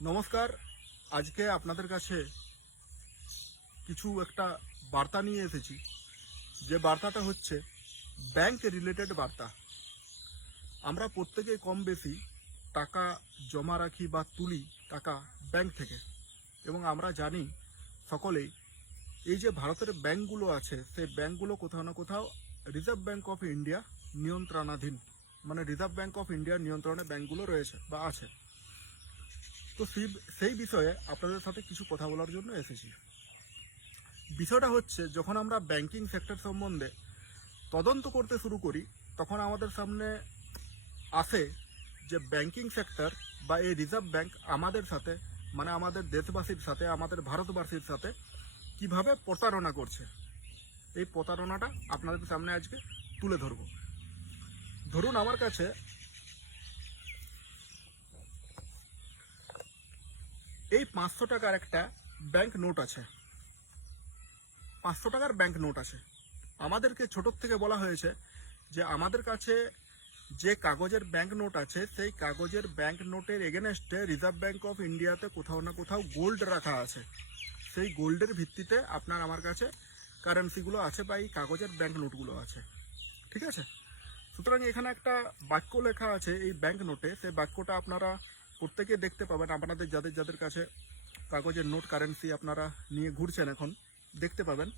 নমস্কার। আজকে আপনাদের কাছে কিছু একটা বার্তা নিয়ে এসেছি। যে বার্তাটা হচ্ছে ব্যাংক রিলেটেড বার্তা। আমরা প্রত্যেকে কম বেশি টাকা জমা রাখি বা তুলি টাকা ব্যাংক থেকে, এবং আমরা জানি সকলেই এই যে ভারতের ব্যাংকগুলো আছে সেই ব্যাংকগুলো কোথাও না কোথাও রিজার্ভ ব্যাংক অফ ইন্ডিয়া নিয়ন্ত্রণাধীন, মানে রিজার্ভ ব্যাংক অফ ইন্ডিয়ার নিয়ন্ত্রণে ব্যাংকগুলো রয়েছে বা আছে। তো সেই বিষয়ে আপনাদের সাথে কিছু কথা বলার জন্য এসেছি। বিষয়টা হচ্ছে, যখন আমরা ব্যাংকিং সেক্টর সম্বন্ধে তদন্ত করতে শুরু করি তখন আমাদের সামনে আসে যে ব্যাংকিং সেক্টর বা এই রিজার্ভ ব্যাংক আমাদের সাথে, মানে আমাদের দেশবাসীর সাথে, আমাদের ভারতবাসীর সাথে কিভাবে প্রতারণা করছে। এই প্রতারণাটা আপনাদের সামনে আজকে তুলে ধরব। ধরুন, আমার কাছে এই 500 টাকার একটা ব্যাংক নোট আছে। 500 টাকার ব্যাংক নোট আছে। আমাদেরকে ছোটোর থেকে বলা হয়েছে যে আমাদের কাছে যে কাগজের ব্যাংক নোট আছে সেই কাগজের ব্যাংক নোটের এগেনস্টে রিজার্ভ ব্যাংক অফ ইন্ডিয়াতে কোথাও না কোথাও গোল্ড রাখা আছে। সেই গোল্ডের ভিত্তিতে আপনার আমার কাছে কারেন্সিগুলো আছে বা এই কাগজের ব্যাংক নোটগুলো আছে। ঠিক আছে? সুতরাং এখানে একটা বাক্য লেখা আছে এই ব্যাংক নোটে। সেই বাক্যটা আপনারা প্রত্যেকে দেখতে পাবেন। আপনাদের যাদের যাদের কাছে কাগজের নোট কারেন্সি আপনারা নিয়ে ঘুরছেন এখন দেখতে পাবেন,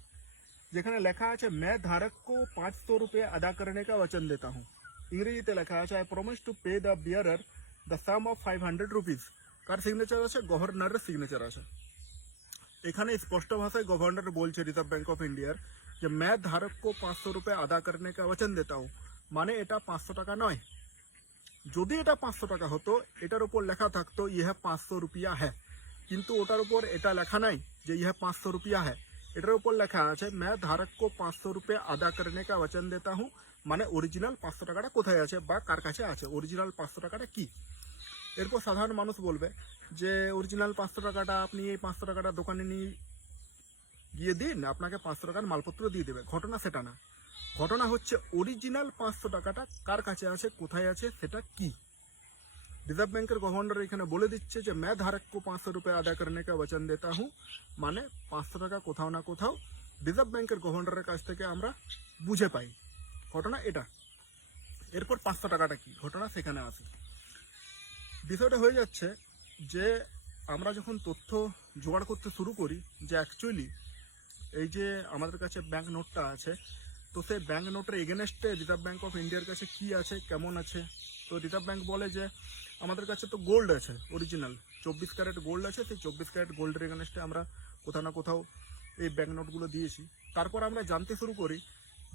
যেখানে লেখা আছে मैं धारक को 500 रुपये अदा करने का वचन देता हूँ। ইংরেজিতে লেখা আছে I promise to pay the bearer the some of 500 rupees. Car signature আছে? গভর্নরের সিগনেচার আছে। এখানে স্পষ্ট ভাষায় গভর্নর বলছে রিজার্ভ ব্যাংক অফ ইন্ডিয়ার যে मैं धारक को 500 रुपये अदा करने का वचन देता हूँ, মানে এটা 500 টাকা নয়। যদি এটা 500 টাকা হতো এটার উপর লেখা থাকতো ইহ 500 রুপিয়া হ্যাঁ, কিন্তু ওটার উপর এটা লেখা নাই যে ইহ 500 রুপিয়া হ্যাঁ। এটার উপর লেখা আছে मैं धारक को 500 रुपये अदा करने का वचन देता हूँ, মানে অরিজিনাল 500 টাকাটা কোথায় আছে বা কার কাছে আছে, অরিজিনাল 500 টাকাটা কি। এরপর সাধারণ মানুষ বলবে যে অরিজিনাল 500 টাকাটা আপনি এই 500 টাকাটা দোকানে নিয়ে গিয়ে দিন, আপনাকে 500 টাকার মালপত্র দিয়ে দেবে। ঘটনা সেটা না। ঘটনা হচ্ছে অরিজিনাল 500 টাকাটা কার কাছে আছে, কোথায় আছে, সেটা কি। रिजर्व बैंक के गवर्नर এখানে বলে দিচ্ছে যে मैं धारक को 500 रुपये अदा करने का वचन देता हूँ, মানে 500 টাকা কোথাও না কোথাও রিজার্ভ ব্যাংকের গভর্নরের কাছ থেকে আমরা বুঝে পাই। ঘটনা এটা। এরপর 500 টাকাটা কি, ঘটনা সেখানে আসে। বিষয়টা হয়ে যাচ্ছে যে আমরা যখন তথ্য জোগাড় করতে শুরু করি যে অ্যাকচুয়ালি এই যে আমাদের কাছে ব্যাংক নোটটা আছে, তো সেই ব্যাংক নোটের এগেনস্টে রিজার্ভ ব্যাংক অফ ইন্ডিয়ার কাছে কি আছে, কেমন আছে। তো রিজার্ভ ব্যাংক বলে যে আমাদের কাছে তো গোল্ড আছে, অরিজিনাল 24 ক্যারেট গোল্ড আছে। সেই 24 ক্যারেট গোল্ডের এগেনস্টে আমরা কোথাও না কোথাও এই ব্যাংক নোটগুলো দিয়েছি। তারপর আমরা জানতে শুরু করি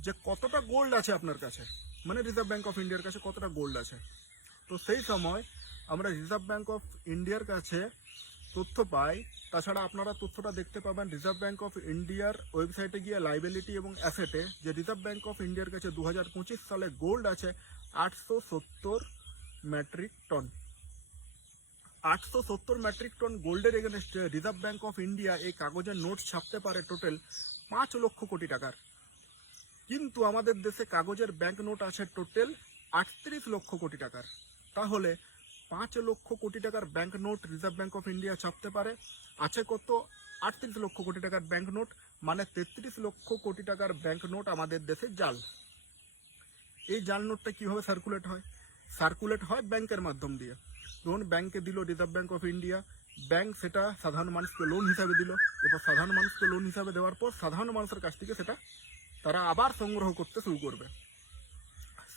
যে কতটা গোল্ড আছে আপনার কাছে, মানে রিজার্ভ ব্যাংক অফ ইন্ডিয়ার কাছে কতটা গোল্ড আছে। তো সেই সময় আমরা রিজার্ভ ব্যাংক অফ ইন্ডিয়ার কাছে তথ্য পাই। তাছাড়া আপনারা তথ্যটা দেখতে পাবেন রিজার্ভ ব্যাংক অফ ইন্ডিয়ার ওয়েবসাইটে গিয়ে লাইবিলিটি এবং অ্যাসেটে, যে রিজার্ভ ব্যাংক অফ ইন্ডিয়ার কাছে 2025 সালে গোল্ড আছে 870 মেট্রিক টন। 870 মেট্রিক টন গোল্ডের এগেনস্টে রিজার্ভ ব্যাংক অফ ইন্ডিয়া এই কাগজের নোট ছাপতে পারে টোটাল 5 লক্ষ কোটি টাকার। কিন্তু আমাদের দেশে কাগজের ব্যাংক নোট আছে টোটাল 38 লক্ষ কোটি টাকার। তাহলে 5 লক্ষ কোটি টাকার bank note reserve bank of India ছাপতে পারে, আছে কত? 38 লক্ষ কোটি টাকার ব্যাংক নোট, মানে 33 লক্ষ কোটি টাকার ব্যাংক নোট আমাদের দেশে জাল। এই জাল নোটটা কিভাবে সার্কুলেট হয়? সার্কুলেট হয় ব্যাংকের মাধ্যম দিয়ে। ধরুন ব্যাংকে দিল reserve bank of India, bank সেটা সাধারণ মানুষকে লোন হিসাবে দিল। এবার সাধারণ মানুষকে লোন হিসাবে দেওয়ার পর সাধারণ মানুষের কাছ থেকে সেটা তারা আবার সংগ্রহ করতে শুরু করবে।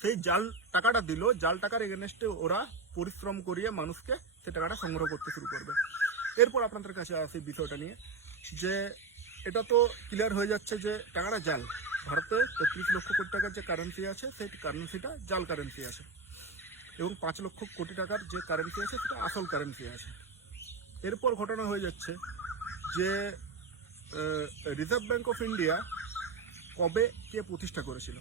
সেই জাল টাকাটা দিল, জাল টাকার এগেনস্টে ওরা পরিশ্রম করিয়ে মানুষকে সে টাকাটা সংগ্রহ করতে শুরু করবে। এরপর আপনাদের কাছে আসে বিষয়টা নিয়ে যে এটা তো ক্লিয়ার হয়ে যাচ্ছে যে টাকাটা জাল। ভারতে 33 লক্ষ কোটি টাকার যে কারেন্সি আছে সেই কারেন্সিটা জাল কারেন্সি আছে, এবং 5 লক্ষ কোটি টাকার যে কারেন্সি আছে সেটা আসল কারেন্সি আছে। এরপর ঘটনা হয়ে যাচ্ছে যে রিজার্ভ ব্যাংক অফ ইন্ডিয়া কবে কে প্রতিষ্ঠা করেছিল।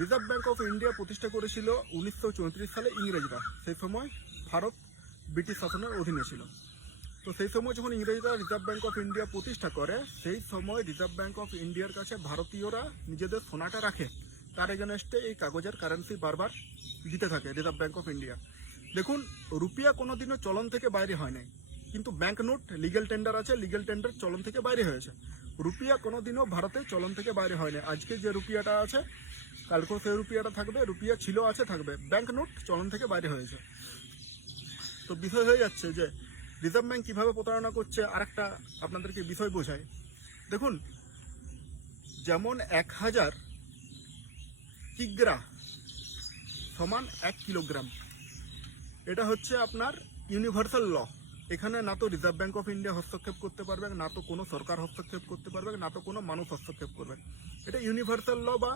রিজার্ভ ব্যাংক অফ ইন্ডিয়া প্রতিষ্ঠা করেছিল 1934 সালে ইংরেজরা। সেই সময় ভারত ব্রিটিশ শাসনের অধীনে ছিল। তো সেই সময় যখন ইংরেজরা রিজার্ভ ব্যাংক অফ ইন্ডিয়া প্রতিষ্ঠা করে সেই সময় রিজার্ভ ব্যাংক অফ ইন্ডিয়ার কাছে ভারতীয়রা নিজেদের সোনাটা রাখে, তার এগেনস্টে এই কাগজের কারেন্সি বারবার দিতে থাকে রিজার্ভ ব্যাংক অফ ইন্ডিয়া। দেখুন, রুপিয়া কোনোদিনও চলন থেকে বাইরে হয় নাই। কিন্তু ব্যাংক নোট লিগ্যাল টেন্ডার আছে, লিগ্যাল টেন্ডার চলন থেকে বাইরে হয়েছে। রুপিয়া কোনোদিনও ভারতে চলন থেকে বাইরে হয়নি। আজকে যে রুপিয়াটা আছে কালকেও সেই রুপিয়াটা থাকবে, রুপিয়া ছিল আছে থাকবে, ব্যাংক নোট চলন থেকে বাইরে হয়েছে। তো বিষয় হয়ে যাচ্ছে যে রিজার্ভ ব্যাংক কীভাবে প্রতারণা করছে, আরেকটা আপনাদেরকে বিষয় বোঝায়। দেখুন, যেমন 1000 কিগ্রা সমান 1 কিলোগ্রাম, এটা হচ্ছে আপনার ইউনিভার্সাল ল। এখানে না তো রিজার্ভ ব্যাংক অফ ইন্ডিয়া হস্তক্ষেপ করতে পারবে, না তো কোনো সরকার হস্তক্ষেপ করতে পারবে, না তো কোনো মানুষ হস্তক্ষেপ করবে। এটা ইউনিভার্সাল ল বা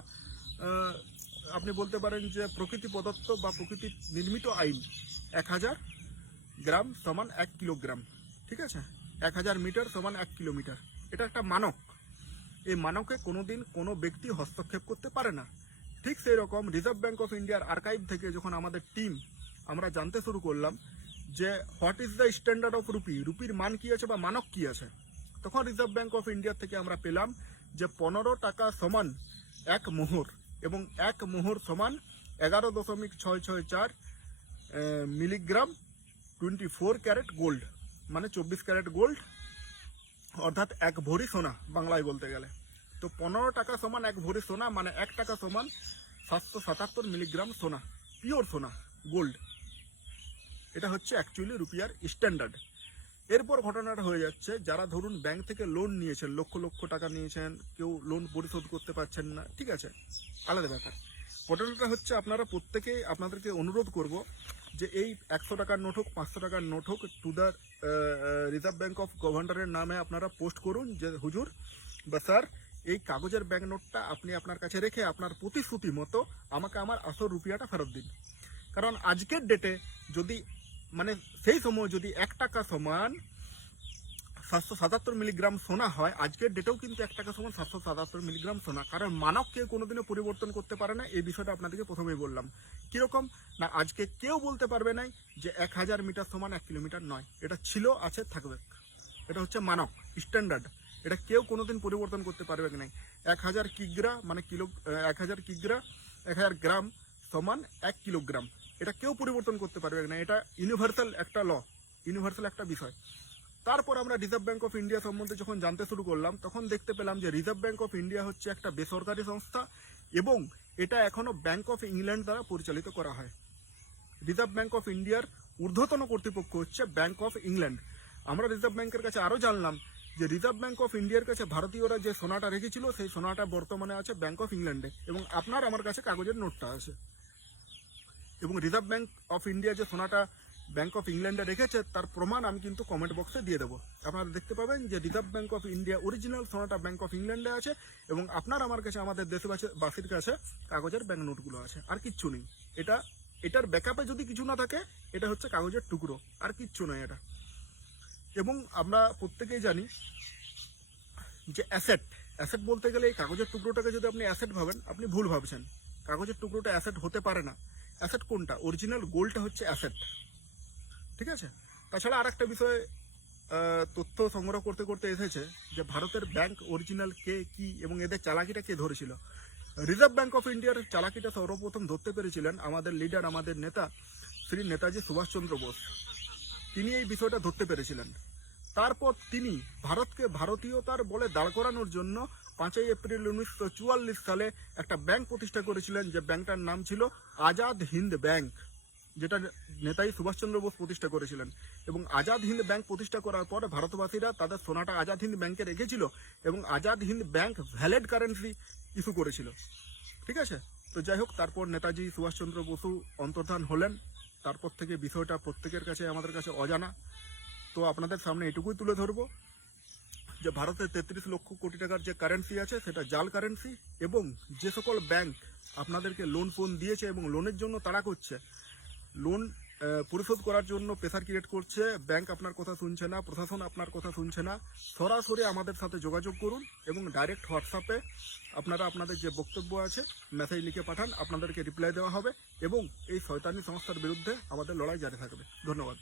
আপনি বলতে পারেন যে প্রকৃতি প্রদত্ত বা প্রকৃতি নির্মিত আইন। 1000 গ্রাম সমান 1 কিলোগ্রাম, ঠিক আছে? 1000 মিটার সমান 1 কিলোমিটার, এটা একটা মানক। এই মানকে কোনোদিন কোনো ব্যক্তি হস্তক্ষেপ করতে পারে না। ঠিক সেই রকম রিজার্ভ ব্যাংক অফ ইন্ডিয়ার আর্কাইভ থেকে যখন আমাদের টিম আমরা জানতে শুরু করলাম যে what is the standard of rupee, রুপির মান কি আছে বা মানক কি আছে, তখন রিজার্ভ ব্যাংক অফ ইন্ডিয়া থেকে আমরা পেলাম যে 15 টাকা সমান 1 মোহর এবং 1 মোহর সমান 11.664 মিলিগ্রাম 24 ক্যারেট গোল্ড, মানে 24 ক্যারেট গোল্ড, অর্থাৎ 1 ভরি সোনা বাংলায় বলতে গেলে। তো 15 টাকা সমান 1 ভরি সোনা, মানে 1 টাকা সমান 777 মিলিগ্রাম সোনা, পিওর সোনা গোল্ড। এটা হচ্ছে অ্যাকচুয়ালি রুপিয়ার স্ট্যান্ডার্ড। এরপর ঘটনাটা হয়ে যাচ্ছে, যারা ধরুন ব্যাংক থেকে লোন নিয়েছেন, লক্ষ লক্ষ টাকা নিয়েছেন, কেউ লোন পরিশোধ করতে পারছেন না, ঠিক আছে, আলাদা ব্যাপার। ঘটনাটা হচ্ছে আপনারা প্রত্যেকেই, আপনাদেরকে অনুরোধ করব যে এই 100 টাকার নোট হোক, 500 টাকার নোট হোক, to the reserve bank of গভর্নরের নামে আপনারা পোস্ট করুন যে হুজুর বা স্যার, এই কাগজের ব্যাংক নোটটা আপনি আপনার কাছে রেখে আপনার প্রতিশ্রুতি মতো আমাকে আমার আসল রুপিয়াটা ফেরত দিন। কারণ আজকের ডেটে যদি মানে সেই সময় যদি 1 টাকা সমান 777 মিলিগ্রাম সোনা হয়, আজকের ডেটেও কিন্তু 1 টাকা সমান 777 মিলিগ্রাম সোনা। কারণ মানক কেউ কোনোদিনও পরিবর্তন করতে পারে না। এই বিষয়টা আপনাদেরকে প্রথমেই বললাম। কিরকম না, আজকে কেউ বলতে পারবে না যে 1000 মিটার সমান 1 কিলোমিটার নয়, এটা ছিল আছে থাকবে। এটা হচ্ছে মানক স্ট্যান্ডার্ড, এটা কেউ কোনোদিন পরিবর্তন করতে পারবে না। 1000 কিগ্রা মানে 1000 কিগ্রা 1000 গ্রাম সমান 1 কিলোগ্রাম, এটা কেউ পরিবর্তন করতে পারবে না। এটা ইউনিভার্সাল একটা ল, ইউনিভার্সাল একটা বিষয়। তারপর আমরা রিজার্ভ ব্যাংক অফ ইন্ডিয়া সম্বন্ধে যখন জানতে শুরু করলাম, তখন দেখতে পেলাম যে রিজার্ভ ব্যাংক অফ ইন্ডিয়া হচ্ছে একটা বেসরকারি সংস্থা এবং এটা এখনো ব্যাংক অফ ইংল্যান্ড দ্বারা পরিচালিত করা হয়। রিজার্ভ ব্যাংক অফ ইন্ডিয়ার ঊর্ধ্বতন কর্তৃপক্ষ হচ্ছে ব্যাংক অফ ইংল্যান্ড। আমরা রিজার্ভ ব্যাংকের কাছে আরও জানলাম যে রিজার্ভ ব্যাংক অফ ইন্ডিয়ার কাছে ভারতীয়রা যে সোনাটা রেখেছিল, সেই সোনাটা বর্তমানে আছে ব্যাংক অফ ইংল্যান্ডে এবং আপনার আমার কাছে কাগজের নোটটা আছে। এবং রিজার্ভ ব্যাংক অফ ইন্ডিয়া যে সোনাটা ব্যাংক অফ ইংল্যান্ডে রেখেছে তার প্রমাণ আমি কিন্তু কমেন্ট বক্সে দিয়ে দেবো। আপনারা দেখতে পাবেন যে reserve bank of India original সোনাটা ব্যাংক অফ ইংল্যান্ডে আছে এবং আপনার আমার কাছে, আমাদের দেশবাসীর কাছে কাগজের ব্যাংক নোটগুলো আছে, আর কিচ্ছু নেই। এটার ব্যাকআপে যদি কিছু না থাকে, এটা হচ্ছে কাগজের টুকরো, আর কিচ্ছু নয় এটা। এবং আমরা প্রত্যেকেই জানি যে অ্যাসেট বলতে গেলে এই কাগজের টুকরোটাকে যদি আপনি অ্যাসেট ভাবেন, আপনি ভুল ভাবছেন। কাগজের টুকরোটা অ্যাসেট হতে পারে না। অ্যাসেট কোনটা? অরিজিনাল গোল্ডটা হচ্ছে অ্যাসেট, ঠিক আছে? তাছাড়া আর একটা বিষয় তথ্য সংগ্রহ করতে করতে এসেছে যে ভারতের ব্যাংক অরিজিনাল কে, কি এবং এদের চালাকিটা কে ধরেছিল। রিজার্ভ ব্যাংক অফ ইন্ডিয়ার চালাকিটা সর্বপ্রথম ধরতে পেরেছিলেন আমাদের লিডার, আমাদের নেতা শ্রী নেতাজি সুভাষচন্দ্র বোস। তিনি এই বিষয়টা ধরতে পেরেছিলেন। তারপর তিনি ভারতকে ভারতীয়তার বলে দাঁড় করানোর জন্য 5 এপ্রিল 1944 সালে একটা ব্যাংক প্রতিষ্ঠা করেছিলেন, যে ব্যাংকটার নাম ছিল আজাদ হিন্দ ব্যাংক, যেটা নেতাজি সুভাষচন্দ্র বোস প্রতিষ্ঠা করেছিলেন। এবং আজাদ হিন্দ ব্যাংক প্রতিষ্ঠা করার পর ভারতবাসীরা তাদের সোনাটা আজাদ হিন্দ ব্যাংকে রেখেছিল এবং Azad Hind bank valid currency issue করেছিল, ঠিক আছে? তো যাই হোক, তারপর নেতাজি সুভাষচন্দ্র বসু অন্তর্ধান হলেন। তারপর থেকে বিষয়টা প্রত্যেকের কাছে, আমাদের কাছে অজানা। তো আপনাদের সামনে এটুকুই তুলে ধরবো যে ভারতের 33 লক্ষ কোটি টাকার যে কারেন্সি আছে সেটা জাল কারেন্সি, এবং যে সকল ব্যাংক আপনাদেরকে লোন ফোন দিয়েছে এবং লোনের জন্য তাড়া করছে, লোন পরিশোধ করার জন্য প্রেসার ক্রিয়েট করছে, ব্যাংক আপনার কথা শুনছে না, প্রশাসন আপনার কথা শুনছে না, সরাসরি আমাদের সাথে যোগাযোগ করুন এবং ডাইরেক্ট হোয়াটসঅ্যাপে আপনারা আপনাদের যে বক্তব্য আছে মেসেজ লিখে পাঠান, আপনাদেরকে রিপ্লাই দেওয়া হবে এবং এই শয়তানি সংস্থার বিরুদ্ধে আমাদের লড়াই জারি থাকবে। ধন্যবাদ।